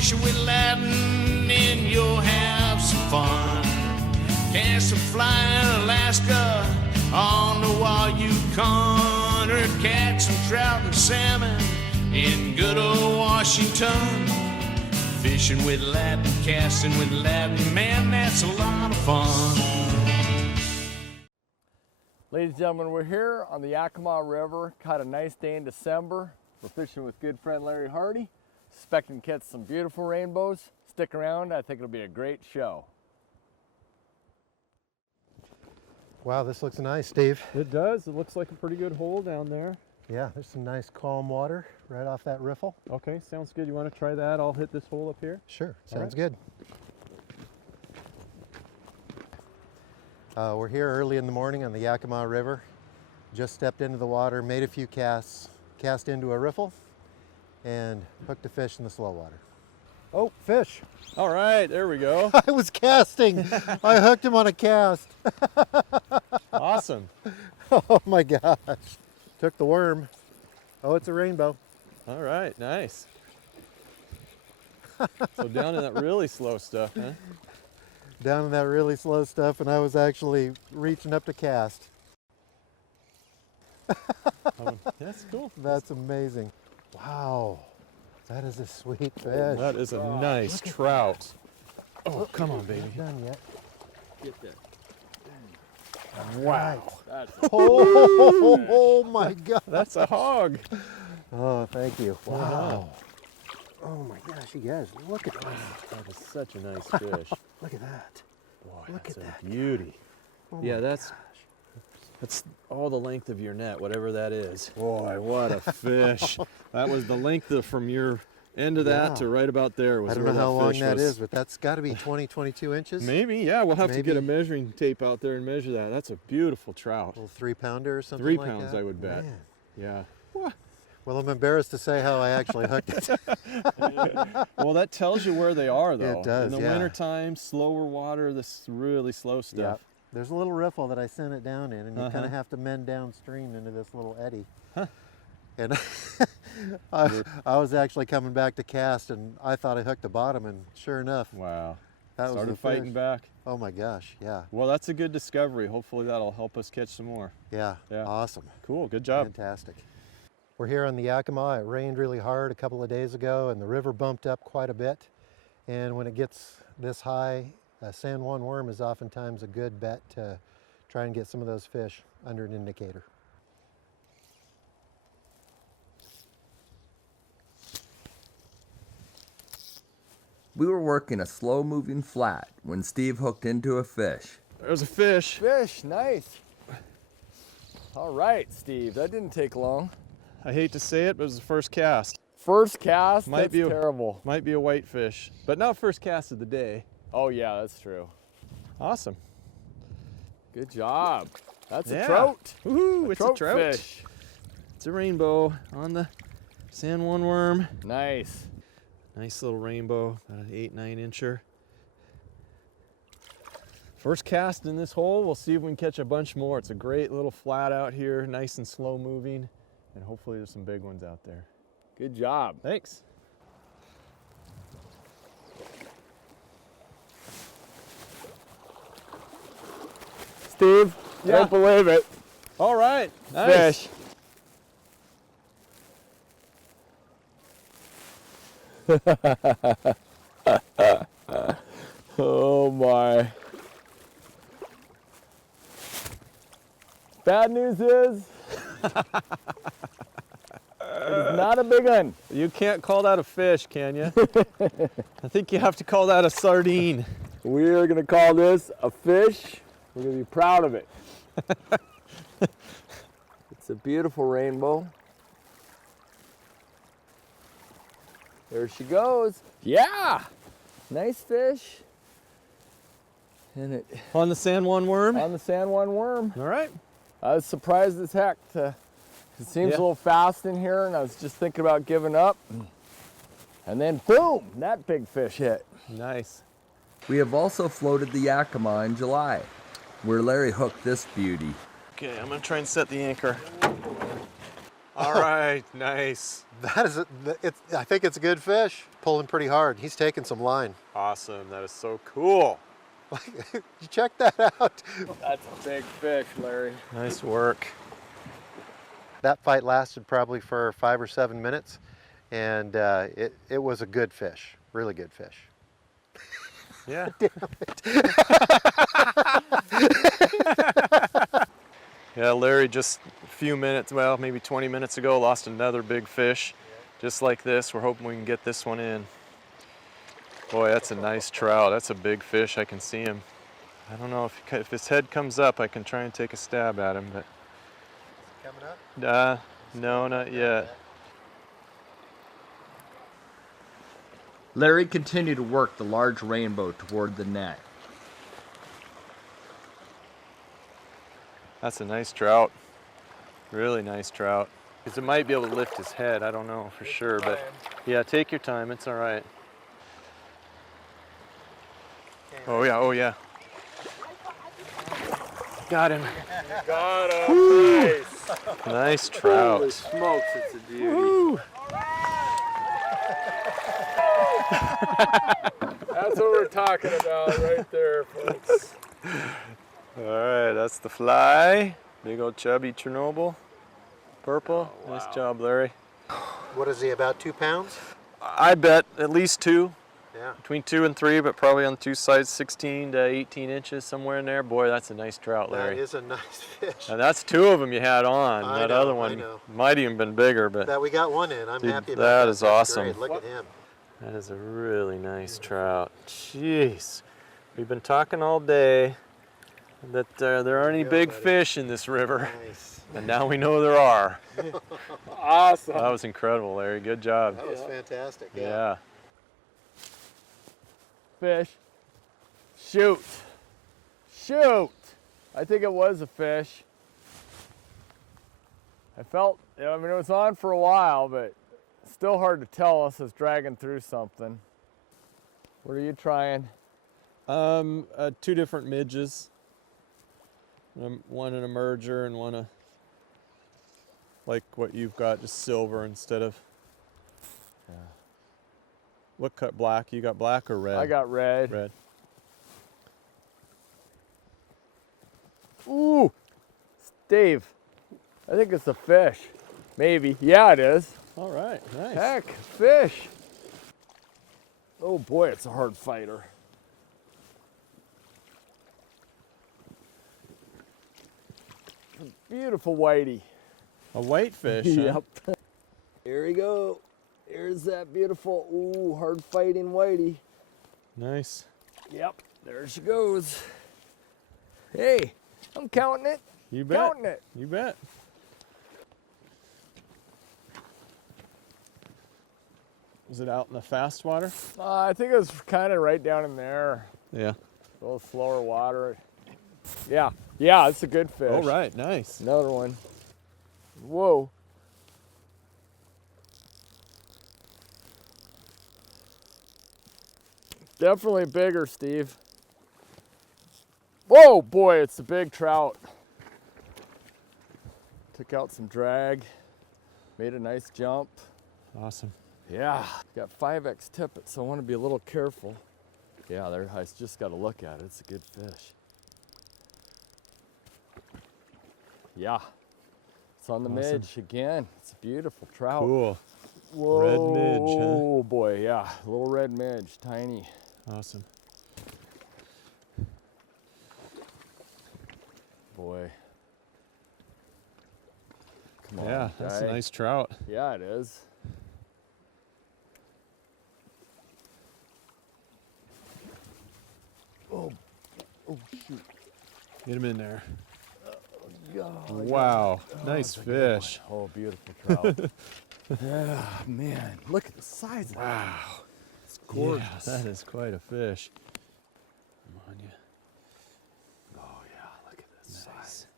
fishing with Ladin and you'll have some fun. Cast a fly in Alaska on the Yukon, or catch some trout and salmon in good old Washington. Fishing with Ladin, casting with Ladin, man, that's a lot of fun. Ladies and gentlemen, we're here on the Yakima River. Caught a nice day in December. We're fishing with good friend Larry Hardy. Expecting to catch some beautiful rainbows. Stick around, I think it'll be a great show. Wow, this looks nice, Steve. It does. It looks like a pretty good hole down there. Yeah, there's some nice calm water right off that riffle. Okay, sounds good. You want to try that? I'll hit this hole up here. Sure, sounds good. We're here early in the morning on the Yakima River. Just stepped into the water, made a few casts, cast into a riffle, and hooked a fish in the slow water. Oh, fish. All right, there we go. I was casting. I hooked him on a cast. Awesome. Oh my gosh. Took the worm. Oh, it's a rainbow. All right, nice. So down in that really slow stuff, huh? Down in that really slow stuff, and I was actually reaching up to cast. That's cool. That's amazing. Wow. That is a sweet fish. That is a nice trout. Oh, come on, baby. Not done yet. Get that. Wow. That's Oh my God. That's a hog. Oh, thank you. Wow. Oh my gosh, you guys, look at that. That is such a nice fish. Look at that. Boy, Look that's at that. a beauty. Oh Yeah, my that's all the length of your net, whatever that is. Boy, what a fish. That was the length from your end of that Yeah. to right about there. Was I don't where know how long fish that was. is, but that's got to be 20, 22 inches. Maybe, yeah. We'll have to get a Maybe. measuring tape out there and measure that. That's a beautiful trout. A little 3-pounder or something 3 like pounds, that. I would bet. Man. Yeah. Well, I'm embarrassed to say how I actually hooked it. Well, that tells you where they are, though. It does, In the yeah. wintertime, slower water, this really slow stuff. Yep. There's a little riffle that I sent it down in, and you kind Uh-huh. of have to mend downstream into this little eddy. Huh. And I was actually coming back to cast, and I thought I hooked the bottom, and sure enough, Wow. that was Started the fighting fish. back. Oh my gosh, yeah, Well, that's a good discovery. Hopefully that'll help us catch some more. yeah, Yeah. awesome. Cool, good job. Fantastic. We're here on the Yakima. It rained really hard a couple of days ago, and the river bumped up quite a bit. And when it gets this high, a San Juan worm is oftentimes a good bet to try and get some of those fish under an indicator. We were working a slow-moving flat when Steve hooked into a fish. There's a fish. fish, nice. All right, Steve, that didn't take long. I hate to say it, but it was the first cast. First cast, Might that's be terrible. Might be a whitefish, but not first cast of the day. Oh yeah, that's true. Awesome. Good job. That's Yeah. a trout. Woohoo, it's a trout. fish. It's a rainbow on the San Juan worm. Nice. Nice little rainbow, about an 8-9 incher. First cast in this hole, we'll see if we can catch a bunch more. It's a great little flat out here, nice and slow moving, and hopefully there's some big ones out there. Good job. Thanks. Steve, Yeah. don't believe it. All right, nice. Fish. Oh my. Bad news is, it's not a big one. You can't call that a fish, can you? I think you have to call that a sardine. We are gonna call this a fish. We're gonna be proud of it. It's a beautiful rainbow. There she goes. Yeah, nice fish. And it On the San Juan worm? on the San Juan worm. All right. I was surprised as heck. It seems Yeah. a little fast in here, and I was just thinking about giving up. And then boom, that big fish hit. Nice. We have also floated the Yakima in July, where Larry hooked this beauty. Okay, I'm gonna try and set the anchor. All right, nice. That is, I think it's a good fish. Pulling pretty hard. He's taking some line. Awesome, that is so cool. You check that out. That's a big fish, Larry. Nice work. That fight lasted probably for 5 or 7 minutes, and it was a good fish, really good fish. Yeah. Yeah, Larry just a few minutes, well, maybe 20 minutes ago, lost another big fish. Just like this, we're hoping we can get this one in. Boy, that's a nice trout. That's a big fish, I can see him. I don't know if his head comes up, I can try and take a stab at him, but. Coming up? No, not yet. Larry continued to work the large rainbow toward the net. That's a nice trout. Really nice trout. Because it might be able to lift his head, I don't know for sure, but yeah, take your time, it's all right. Oh yeah, oh yeah. Got him. Got him. Nice. Nice trout. Holy smokes, it's a beauty. Woo. That's what we're talking about right there, folks. All right, that's the fly. Big old chubby Chernobyl. Purple. Oh, wow. Nice job, Larry. What is he, about 2 pounds? I bet at least 2. Yeah. Between 2 and 3, but probably on the 2 sides, 16 to 18 inches, somewhere in there. Boy, that's a nice trout, Larry. That is a nice fish. And that's 2 of them you had on. I That know, other I one know. might even been bigger, but That we got one in. I'm Dude, happy about that that. is That's awesome. great. Look at him. that is a really nice trout. Jeez. We've been talking all day that there aren't any go, big buddy. fish in this river. Nice. And now we know there are. Awesome. That was incredible, Larry. Good job. That was fantastic. Yeah. Fish. Shoot. Shoot. I think it was a fish. I felt, I mean, it was on for a while, but still hard to tell us it's dragging through something. What are you trying? 2 different midges. One an emerger and one like what you've got, just silver instead of. What cut black? You got black or red? I got red. red. Ooh, Steve, I think it's a fish. Maybe. Yeah, it is. All right, nice. Heck, fish. Oh boy, it's a hard fighter. Beautiful whitey. A white fish. Huh? Yep. Here we go. Here's that beautiful, ooh, hard fighting whitey. Nice. Yep, there she goes. Hey, I'm counting it. You bet. Counting it. You bet. Was it out in the fast water? I think it was kind of right down in there. Yeah. A little slower water. Yeah, yeah, it's a good fish. All right, nice. Another one. Whoa. Definitely bigger, Steve. Whoa, boy, it's a big trout. Took out some drag. Made a nice jump. Awesome. Yeah, got 5X tippet, so I want to be a little careful. Yeah, there, I just got to look at it. It's a good fish. Yeah, it's on the Awesome. midge again. It's a beautiful trout. Cool. Whoa, Red midge, huh? Oh boy, yeah, little red midge, tiny. Awesome. Boy. Come on, Yeah, that's a guy. nice trout. Yeah, it is. Oh, oh shoot. Get him in there. God. Wow, nice that's a good fish. one. Oh, beautiful trout. Yeah, man, look at the size of it. Wow. It's gorgeous. Yeah, that is quite a fish. Come on, you. Oh yeah, look at this size.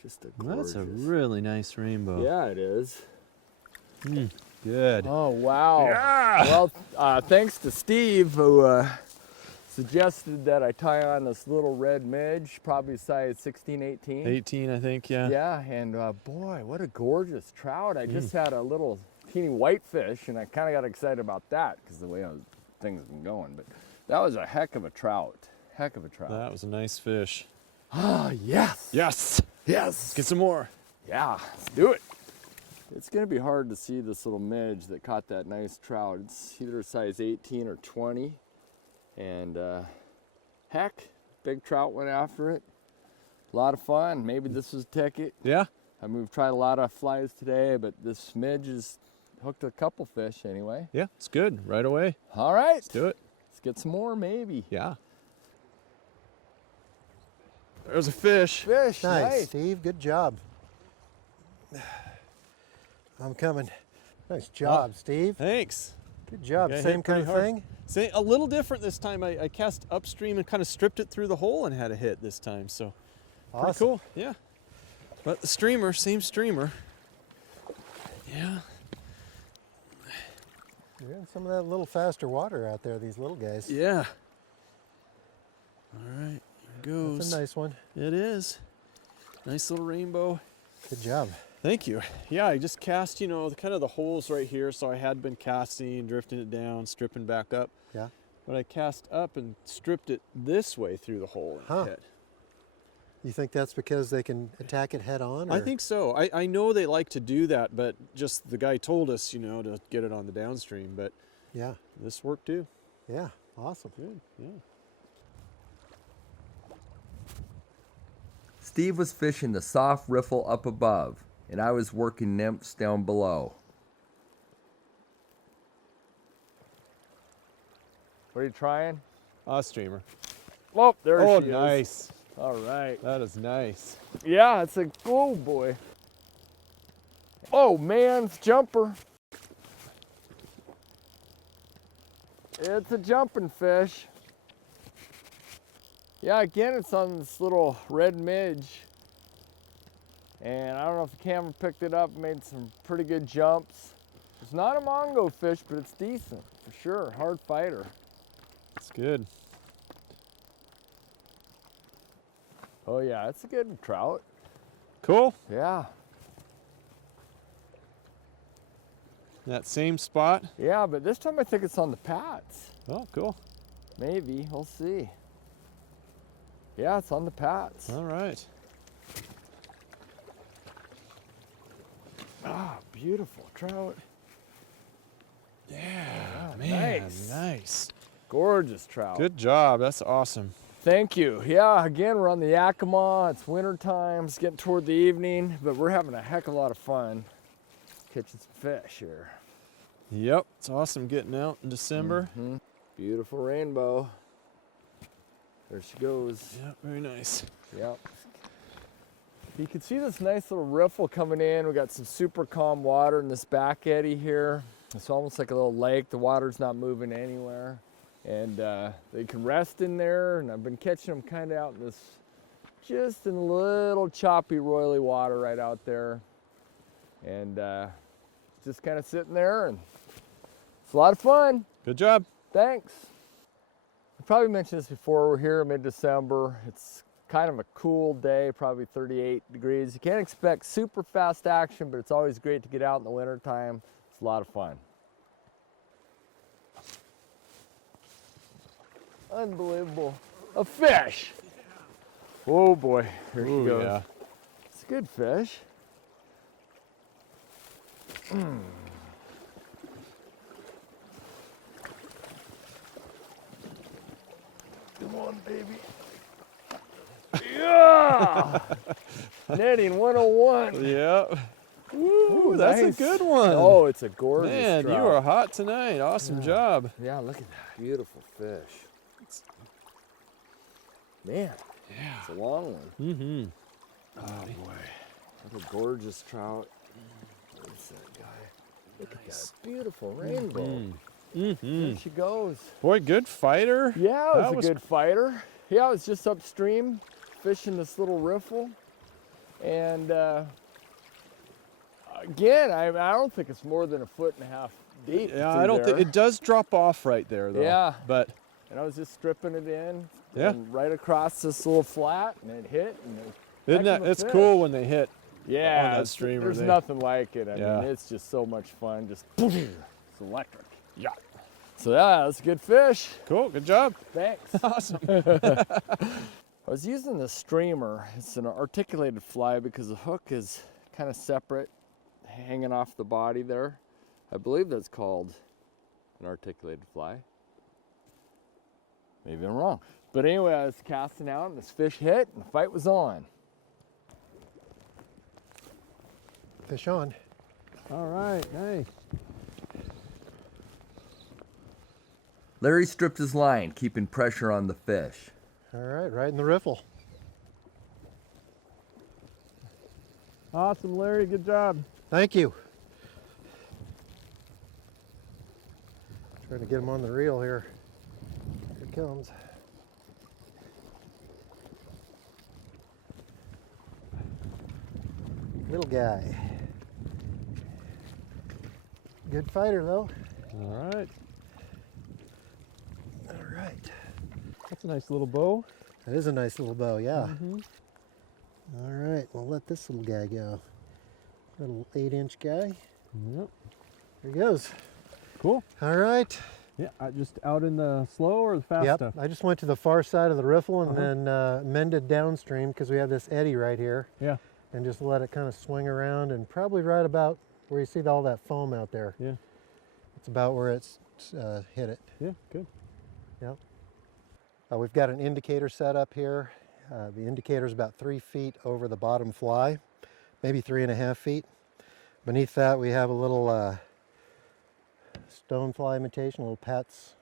Just a That's gorgeous. a really nice rainbow. Yeah, it is. Good. Oh wow. Yeah. Well, thanks to Steve who suggested that I tie on this little red midge, probably size 16, 18. 18, I think, yeah. Yeah, and boy, what a gorgeous trout. I just had a little teeny whitefish, and I kind of got excited about that because the way things have been going. But that was a heck of a trout. Heck of a trout. That was a nice fish. Ah, yes. Yes. Yes. Let's get some more. Yeah, let's do it. It's going to be hard to see this little midge that caught that nice trout. It's either size 18 or 20. And heck, big trout went after it. A lot of fun. Maybe this was a ticket. Yeah. I mean, we've tried a lot of flies today, but this midge has hooked a couple fish anyway. Yeah, it's good. Right away. All right. Let's do it. Let's get some more, maybe. Yeah. There's a fish. Fish, Nice, Steve. Good job. I'm coming. Nice job, Steve. Thanks. Good job. Yeah, Same hit kind of pretty hard. thing? Say a little different this time. I cast upstream and kind of stripped it through the hole and had a hit this time. So pretty Awesome. cool. Yeah. But the streamer, same streamer. Yeah. You're getting some of that little faster water out there, these little guys. Yeah. All right. Here goes. That's a nice one. It is. Nice little rainbow. Good job. Thank you. Yeah, I just cast, you know, kind of the holes right here. So I had been casting, drifting it down, stripping back up. Yeah. But I cast up and stripped it this way through the hole and hit. You think that's because they can attack it head on? I or- think so. I know they like to do that, but just the guy told us, you know, to get it on the downstream. But Yeah. this worked too. Yeah. Awesome. Good. Yeah. Steve was fishing the soft riffle up above, and I was working nymphs down below. What are you trying? Streamer. Oh, there Oh, she is. nice. All right. That is nice. Yeah, it's a, oh boy. Oh man, it's jumper. It's a jumping fish. Yeah, again, it's on this little red midge. And I don't know if the camera picked it up, made some pretty good jumps. It's not a mongo fish, but it's decent, for sure. Hard fighter. It's good. Oh yeah, it's a good trout. Cool. Yeah. That same spot. Yeah, but this time I think it's on the pats. Oh, cool. Maybe, we'll see. Yeah, it's on the pats. All right. Ah, beautiful trout. Yeah, Oh, man, nice. nice. Gorgeous trout. Good job. That's awesome. Thank you. Yeah, again, we're on the Yakima. It's winter time. It's getting toward the evening, but we're having a heck of a lot of fun catching some fish here. Yep, it's awesome getting out in December. Mhm. Beautiful rainbow. There she goes. Yeah, very nice. Yep. You can see this nice little riffle coming in. We got some super calm water in this back eddy here. It's almost like a little lake. The water's not moving anywhere. And they can rest in there. And I've been catching them kind of out in this, just in a little choppy, roily water right out there. And just kind of sitting there, and it's a lot of fun. Good job. Thanks. I probably mentioned this before. We're here mid-December. It's kind of a cool day, probably 38 degrees. You can't expect super fast action, but it's always great to get out in the wintertime. It's a lot of fun. Unbelievable. A fish. Oh boy, here Ooh, she goes. yeah. It's a good fish. Come on, baby. Yeah! Netting 101. Yep. Ooh, that's nice. a good one. Oh, it's a gorgeous Man, trout. you are hot tonight. Awesome job. Yeah, look at that. Beautiful fish. Man, it's a long one. Mm-hmm. Oh, boy. What a gorgeous trout. Where's that guy? Look at that beautiful rainbow. Mm-hmm. There she goes. Boy, good fighter. Yeah, it That was a good fighter. Yeah, it was just upstream, fishing this little riffle. And again, I don't think it's more than 1.5 feet deep. Yeah, through I don't think there. it does drop off right there though. Yeah. But and I was just stripping it in. Yeah. And right across this little flat, and it hit. And Isn't that, it's cool when they hit yeah, on that streamer. there's nothing like it. I Yeah. mean, it's just so much fun. Just it's electric. Yeah. So yeah, that's a good fish. Cool, good job. Thanks. Awesome. I was using the streamer. It's an articulated fly because the hook is kind of separate, hanging off the body there. I believe that's called an articulated fly. Maybe I'm wrong. But anyway, I was casting out and this fish hit and the fight was on. Fish on. All right, nice. Larry stripped his line, keeping pressure on the fish. All right in the riffle. Awesome, Larry, good job. Thank you. Trying to get him on the reel here. Here it comes. Little guy. Good fighter though. All right. All right. That's a nice little bow. That is a nice little bow, yeah. All right, we'll let this little guy go. Little 8-inch guy. Yep. There he goes. Cool. All right. Yeah, just out in the slow or the fast Yep. stuff? I just went to the far side of the riffle and then mended downstream because we have this eddy right here. Yeah. And just let it kind of swing around and probably right about where you see all that foam out there. Yeah. It's about where it's hit it. Yeah, good. Yep. We've got an indicator set up here. The indicator is about 3 feet over the bottom fly, maybe 3.5 feet. Beneath that we have a little stonefly imitation, little Pat's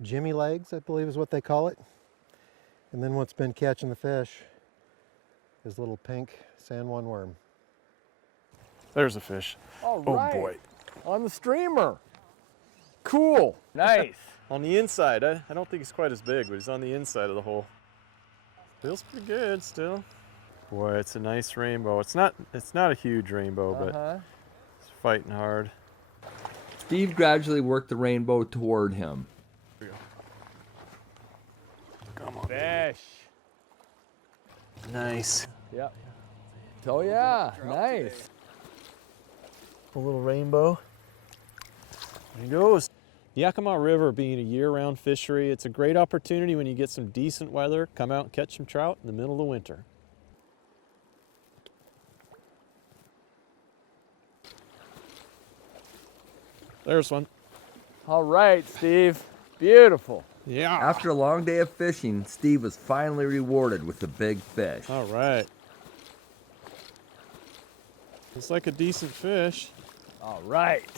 Jimmy legs, I believe is what they call it. And then what's been catching the fish is little pink San Juan worm. There's a fish. All Oh right. boy. On the streamer. Cool. Nice. On the inside, I don't think he's quite as big, but he's on the inside of the hole. Feels pretty good still. Boy, it's a nice rainbow. It's not a huge rainbow, but it's fighting hard. Steve gradually worked the rainbow toward him. Come on. Fish. Nice. Yep. Oh yeah, nice. A little rainbow. There he goes. Yakima River being a year-round fishery, it's a great opportunity when you get some decent weather, come out and catch some trout in the middle of the winter. There's one. All right, Steve. Beautiful. Yeah. After a long day of fishing, Steve was finally rewarded with a big fish. All right. Looks like a decent fish. All right.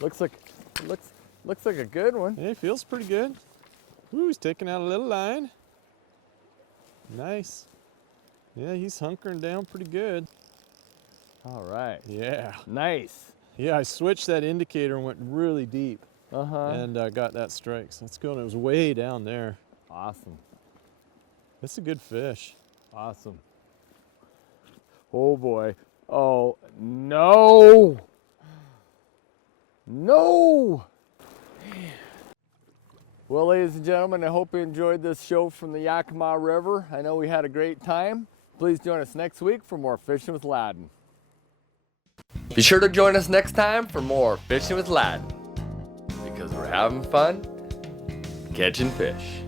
Looks like a good one. Hey, feels pretty good. Ooh, he's taking out a little line. Nice. Yeah, he's hunkering down pretty good. All right. Yeah. Nice. Yeah, I switched that indicator and went really deep and got that strike. So that's good. It was way down there. Awesome. That's a good fish. Awesome. Oh boy. Oh no. No. Well, ladies and gentlemen, I hope you enjoyed this show from the Yakima River. I know we had a great time. Please join us next week for more Fishing with Ladin. Be sure to join us next time for more Fishing with Ladin, because we're having fun catching fish.